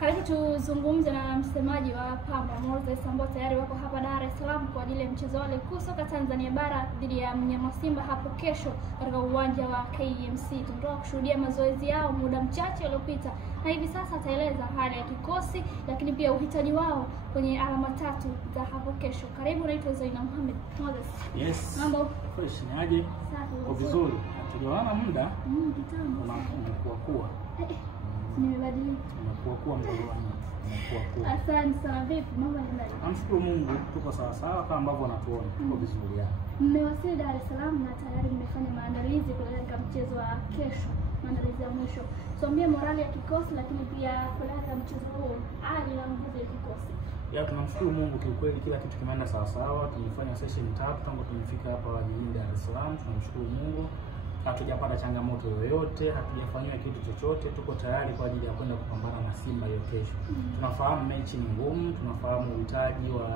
Karibu tuzungumze na msemaji wa Pamba Moses ambao tayari wako hapa Dar es Salaam kwa ajili ya mchezo wa ligi kuu soka Tanzania bara dhidi ya Mnyama Simba hapo kesho katika uwanja wa KMC. Tunataka kushuhudia mazoezi yao muda mchache uliopita, na hivi sasa ataeleza hali ya kikosi lakini pia uhitaji wao kwenye alama tatu za hapo kesho. Karibu, naitwa Zaina Mohamed. Moses. Yes. Mambo fresh ni aje? Safi. Vizuri. Tuliona muda Kitambo. unakuwa Nimebadilika. unakuwa mdogo wangu. Asante sana. Vipi mambo ni nani? Namshukuru Mungu tuko sawa sawa kama ambavyo unatuona. Tuko vizuri yani. Mmewasili Dar es Salaam na tayari mmefanya maandalizi kuelekea mchezo wa kesho, maandalizi ya mwisho. Tuambie morali ya kikosi lakini pia kuelekea mchezo huo, hali na nguvu ya kikosi. Ya, tunamshukuru Mungu kiukweli, kila kitu kimeenda sawa sawa. Tumefanya session 3 tangu tumefika hapa jijini Dar es Salaam. Tunamshukuru Mungu. Hatujapata changamoto yoyote, hatujafanywa kitu chochote. Tuko tayari kwa ajili ya kwenda kupambana na Simba hiyo kesho. Tunafahamu mechi ni ngumu, tunafahamu uhitaji wa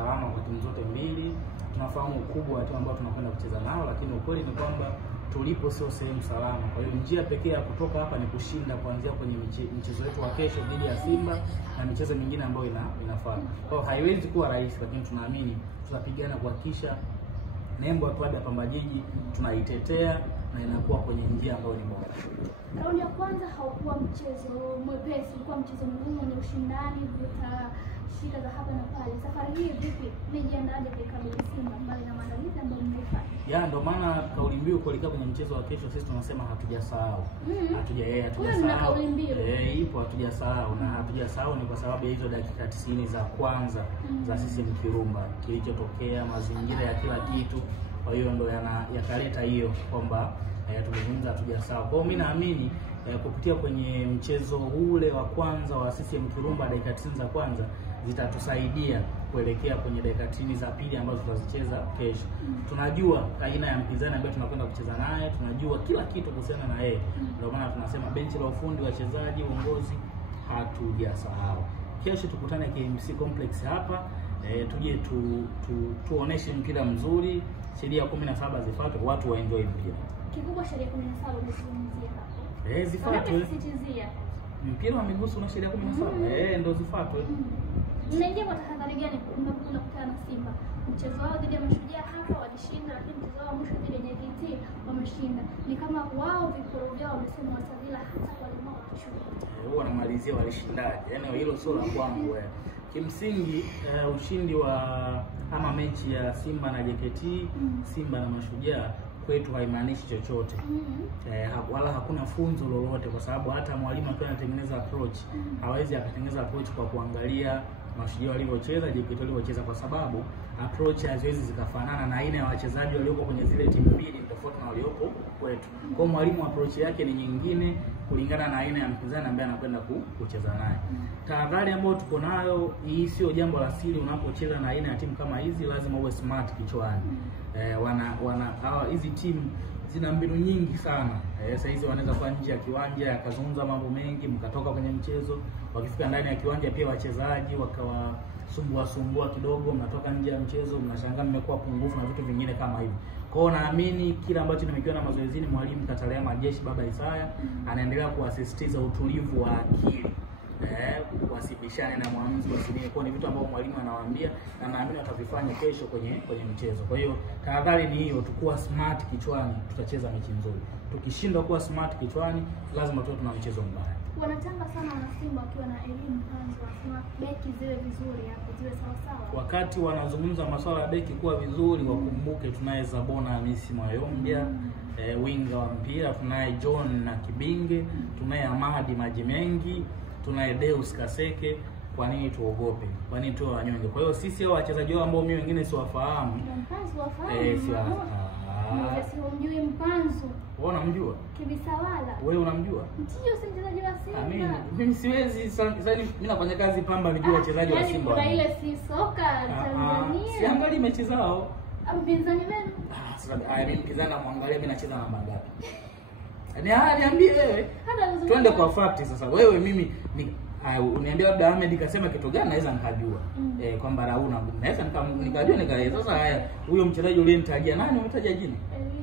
alama kwa timu zote mbili, tunafahamu ukubwa wa timu ambao tunakwenda kucheza nao, lakini ukweli ni kwamba tulipo sio sehemu salama. Kwa hiyo njia pekee ya kutoka hapa ni kushinda kuanzia kwenye mchezo wetu wa kesho dhidi ya Simba na michezo mingine ambayo inafuata. Kwa hiyo haiwezi kuwa rahisi, lakini tunaamini tutapigana kuhakikisha nembo ya klabu ya Pamba Jiji tunaitetea na inakuwa kwenye njia ambayo ni bora. Raundi ya kwanza haukuwa mchezo mwepesi, ulikuwa mchezo mgumu, ni ushindani, vuta shida za hapa na pale. Safari hii vipi? Mmejiandaje kukabili Simba mbali na maandalizi ambayo mmefanya? Ya, ndio maana kauli mbiu kuelekea kwenye mchezo wa kesho sisi tunasema hatujasahau. Hatujasahau. Ipo hatujasahau, na hatujasahau ni kwa sababu ya hizo dakika 90 za kwanza za sisi Mkirumba, kilichotokea, mazingira ya kila kitu. Kwa hiyo ndio yakaleta hiyo kwamba tumezungumza hatujasahau. Kwa hiyo mimi naamini kupitia kwenye mchezo ule wa kwanza wa CCM Kirumba, dakika 90 za kwanza zitatusaidia kuelekea kwenye dakika 90 za pili ambazo tutazicheza kesho. Tunajua aina ya mpinzani ambaye tunakwenda kucheza naye, tunajua kila kitu kuhusiana na yeye. Ndio maana tunasema benchi la ufundi, wachezaji, uongozi hatujasahau. Kesho tukutane KMC Complex hapa, tuje tuoneshe mpira mzuri, sheria 17 zifuatwe, watu waenjoy mpira. Kikubwa sheria 17 umezungumzia hapo. Zifuatwe. Mpira wa miguu una sheria 17. Ndio zifuatwe. Mnaingia kwa tahadhari gani mnapokwenda kukutana na Simba? Mchezo wao dhidi ya Mashujaa hapa walishinda, lakini mchezo wao mwisho dhidi ya JKT wameshinda. Ni kama wao viporo vyao wamesema watadila hata kwa lima watashuka. Wanamalizia walishindaje? Yaani hilo sio la kwangu wewe. Kimsingi ushindi wa ama mechi ya Simba na JKT, Simba na Mashujaa kwetu haimaanishi chochote. Wala hakuna funzo lolote, kwa sababu hata mwalimu akiwa anatengeneza approach hawezi akatengeneza approach kwa kuangalia Mashujaa walivyocheza, JKT walivyocheza, kwa sababu approach haziwezi zikafanana na aina ya wachezaji walioko kwenye zile timu mbili tofauti na waliopo kwetu. Kwa mwalimu approach yake ni nyingine kulingana na aina ya mpinzani ambaye anakwenda kucheza naye. Tahadhari ambayo tuko nayo, hii sio jambo la siri. Unapocheza na aina ya timu kama hizi lazima uwe smart kichwani. Hizi timu zina mbinu nyingi sana. Sasa hizi wanaweza kuwa nje ya kiwanja yakazungumza mambo mengi, mkatoka kwenye mchezo, wakifika ndani ya kiwanja pia wachezaji wakawasumbua kidogo, mnatoka nje ya mchezo mnashangaa mmekuwa pungufu na vitu vingine kama hivi. Kwa hiyo naamini kila ambacho nimekiona mazoezini, mwalimu Katalea Majeshi Baba Isaya anaendelea kuasisitiza utulivu wa akili. Wasibishane na mwamuzi, wasinike. Kwa ni vitu ambavyo mwalimu anawaambia na naamini watavifanya kesho kwenye mchezo. Kwa hiyo tahadhari ni hiyo, tukua smart kichwani, tutacheza mechi nzuri. Tukishindwa kuwa smart kichwani, lazima tuwe tuna mchezo mbaya. Wanatanga sana na Simba wakiwa na elimu kwanza, wasema beki ziwe vizuri hapo, ziwe sawa sawa. Wakati wanazungumza masuala ya beki kuwa vizuri, wakumbuke tunaye Zabona Hamisi Mwayombia, winga wa mpira, tunaye John na Kibinge, tunaye Ahmadi Maji Mengi, tunaye Deus Kaseke. Kwa nini tuogope? Kwa nini tuwe wanyonge? Kwa hiyo sisi hao wachezaji wao ambao mimi wengine siwafahamu. Siwamjui Mpanzu. Wewe unamjua? Kibisawala. Wewe unamjua? Ndio, si mchezaji wa Simba. Mimi siwezi sasa, mimi nafanya kazi Pamba, nijue wachezaji wa Simba. Kuna ile si soka Tanzania. Siangalie mechi zao. Mpinzani wenu? Sasa mimi mpinzani namwangalia, mimi nacheza namba ngapi? Niambie wewe. Twende kwa fact sasa. Wewe mimi uniambia labda Ahmed kasema kitu gani naweza nikajua. Kwamba Rauna naweza nikajua sasa haya, huyo mchezaji uliyenitajia nani, umetaja jina?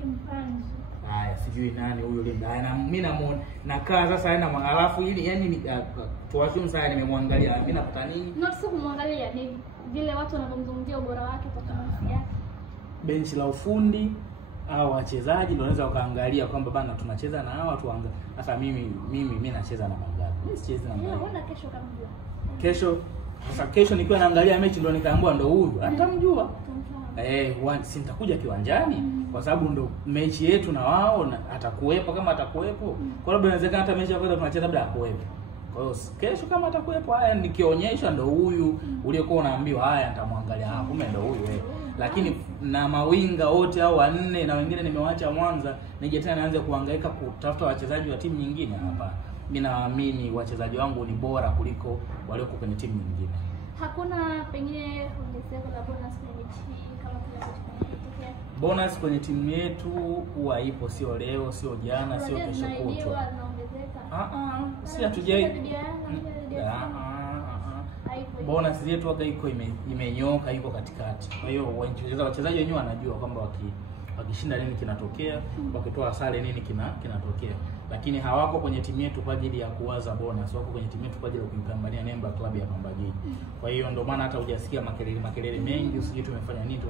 Mpanzu. Haya, sijui nani huyo Linda. Na mimi namuona nakaa sasa alafu hili yani tuashumu sasa nimemwangalia mimi napata nini? Not so kumwangalia, ni vile watu wanazungumzia ubora wake kwa performance yake. Benchi la ufundi au wachezaji ndio wanaweza wakaangalia kwamba bana tunacheza na hawa tuangalie. Sasa mimi nacheza na Mangapi? Mimi sichezi na Mangapi. Unaona kesho kamjua. Kesho sasa kesho nikiwa naangalia mechi ndio nikaambiwa ndio huyu. Atamjua. Si nitakuja kiwanjani kwa sababu ndo mechi yetu na wao na atakuwepo kama atakuwepo. Kwa sababu inawezekana hata mechi ya kwanza tunacheza labda akuwepo. Kwa hiyo kesho kama atakuwepo haya nikionyesha ndo huyu uliokuwa unaambiwa haya nitamwangalia kumbe ndo huyu wewe. Lakini na mawinga wote au wanne na wengine nimewaacha Mwanza nije tena naanze kuhangaika kutafuta wachezaji wa timu nyingine hapa. Mimi naamini wachezaji wangu ni bora kuliko walioko kwenye timu nyingine. Hakuna pengine ongezeko la bonus kwenye mechi kama kile bonus kwenye timu yetu huwa ipo, sio leo, sio jana, sio kesho kutwa. Si hatujai. Bonus yetu waga iko imenyooka, iko katikati. Kwa hiyo wachezaji wenyewe wanajua kwamba wakishinda nini kinatokea, wakitoa sare nini kinatokea. Lakini hawako kwenye timu yetu kwa ajili ya kuwaza bonus, wako kwenye timu yetu kwa ajili ya kuipambania nembo ya klabu ya Pamba Jiji. Kwa hiyo ndio maana hata hujasikia makelele mengi, usije tumefanya nini,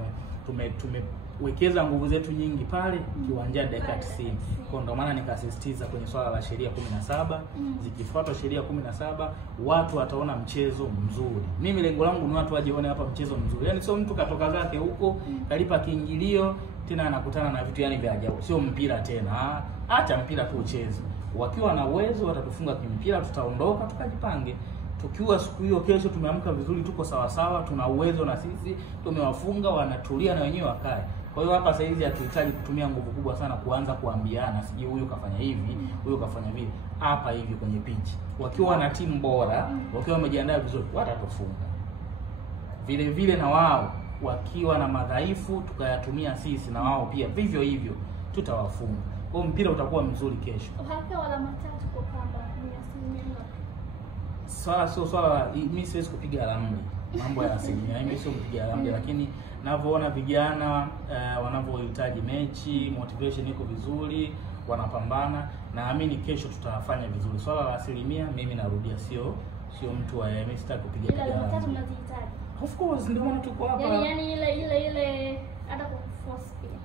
tumewekeza nguvu zetu nyingi pale kiwanjani dakika 90. Kwa ndio maana nikasisitiza kwenye swala la sheria 17, zikifuatwa sheria 17, watu wataona mchezo mzuri. Mimi lengo langu ni watu wajione hapa mchezo mzuri. Yaani sio mtu katoka zake huko, kalipa kiingilio, tena anakutana na vitu yani vya ajabu. Sio mpira tena. Acha mpira tu ucheze. Wakiwa na uwezo watatufunga kimpira, tutaondoka tukajipange. Tukiwa siku hiyo kesho tumeamka vizuri, tuko sawa sawa, tuna uwezo na sisi, tumewafunga, wanatulia na wenyewe wakae. Kwa hiyo hapa sasa hivi hatuhitaji kutumia nguvu kubwa sana kuanza kuambiana siji huyu kafanya hivi, huyu kafanya vile. Hapa hivi kwenye pitch. Wakiwa na timu bora, wakiwa wamejiandaa vizuri, watatufunga. Vile vile na wao wakiwa na madhaifu tukayatumia sisi na wao pia vivyo hivyo tutawafunga. Kwa hiyo mpira utakuwa mzuri kesho. Uhakika wala matatu kwa Pamba ni asilimia. Swala mimi siwezi kupiga ramli. Mambo ya asilimia mimi sio kupiga ramli, lakini ninavyoona vijana wanavyohitaji mechi, motivation iko vizuri, wanapambana, naamini kesho tutafanya vizuri. Swala la asilimia mimi narudia sio mtu wa mimi sitaki kupiga ramli. Ila matatu mnazihitaji. Of course ndio maana tuko hapa. Yani ile hata kwa force pia.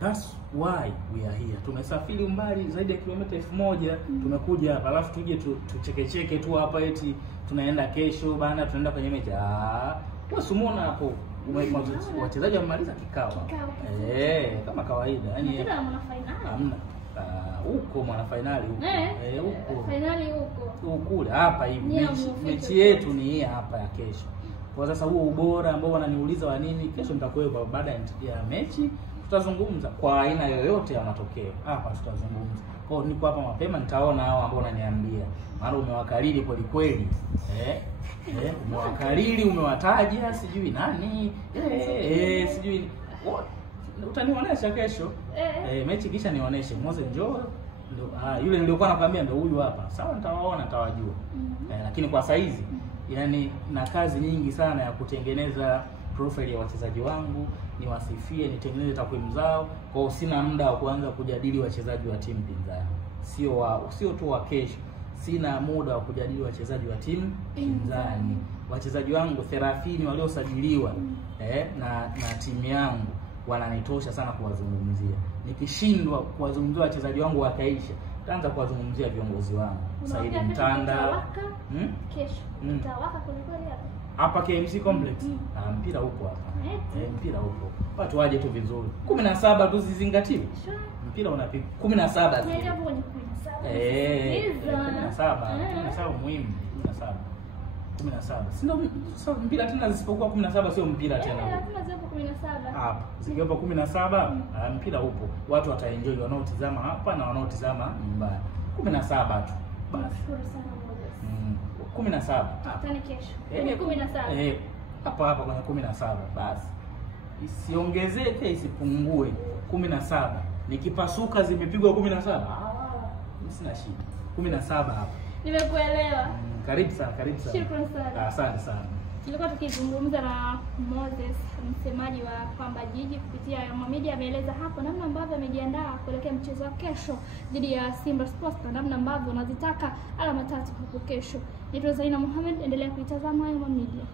That's why we are here. Tumesafiri umbali zaidi ya kilomita 1000 tumekuja hapa. Alafu tuje tuchekecheke tu hapa eti tunaenda kesho bana tunaenda kwenye mechi. Wasumuona hapo wachezaji wamaliza kikao. Kama kawaida. Yaani mwana finali. Hamna. Huko mwana finali huko. Huko. Finali huko. Kule hapa hivi mechi yetu ni hii hapa ya kesho. Kwa sasa huo ubora ambao wananiuliza wa nini, kesho nitakuwepo baada ya mechi tutazungumza kwa aina yoyote ya matokeo. Hapa tutazungumza. Kwa hiyo niko hapa mapema nitaona hao ambao wananiambia. Maana umewakariri kweli kweli. Umewakariri, umewataja sijui nani. Sijui utanionyesha kesho. Mechi kisha nionyeshe. Mose njoo. Yule niliokuwa nakwambia ndio huyu hapa. Sawa, nitawaona nitawajua. Lakini kwa saizi yani na kazi nyingi sana ya kutengeneza profile ya wachezaji wangu, niwasifie, nitengeneze takwimu zao. Kwa hiyo sina muda wa kuanza kujadili wachezaji wa timu pinzani. Sio tu wa kesho. Sina muda wa kujadili wachezaji wa timu pinzani. Wachezaji wangu 30 waliosajiliwa na timu yangu wananitosha sana kuwazungumzia. Nikishindwa kuwazungumzia wachezaji wangu wakaisha, nitaanza kuwazungumzia viongozi wangu. Saidi Mtanda. Kesho. Utawaka kulikweli hapa KMC Complex. Mpira upo hapa. Mpira upo. Watu waje tu vizuri. 17 tu zizingatiwe. Mpira unapigwa 17 tu. Ndio kwenye 17. 17 muhimu. 17. Sio mpira tena, zisipokuwa 17 sio mpira tena. Lazima ziwepo 17. Hapa. Zikiwepo 17, mpira upo. Watu wataenjoy wanaotizama hapa na wanaotizama nyumbani. 17 tu. Basi. 17. Tani kesho. Kwenye 17. Hapa kwenye 17 basi. Isiongezeke isipungue 17. Nikipasuka zimepigwa 17. Sina shida. 17 hapa. Nimekuelewa. Karibu sana. Shukrani sana. Asante sana. Tulikuwa tukizungumza na Moses, msemaji wa Pamba Jiji, kupitia Ayoma Media. Ameeleza hapo namna ambavyo amejiandaa kuelekea mchezo wa kesho dhidi ya Simba Sports na namna ambavyo wanazitaka alama 3 hapo kesho. Naitwa Zaina Mohamed, endelea kuitazama Ayoma Media.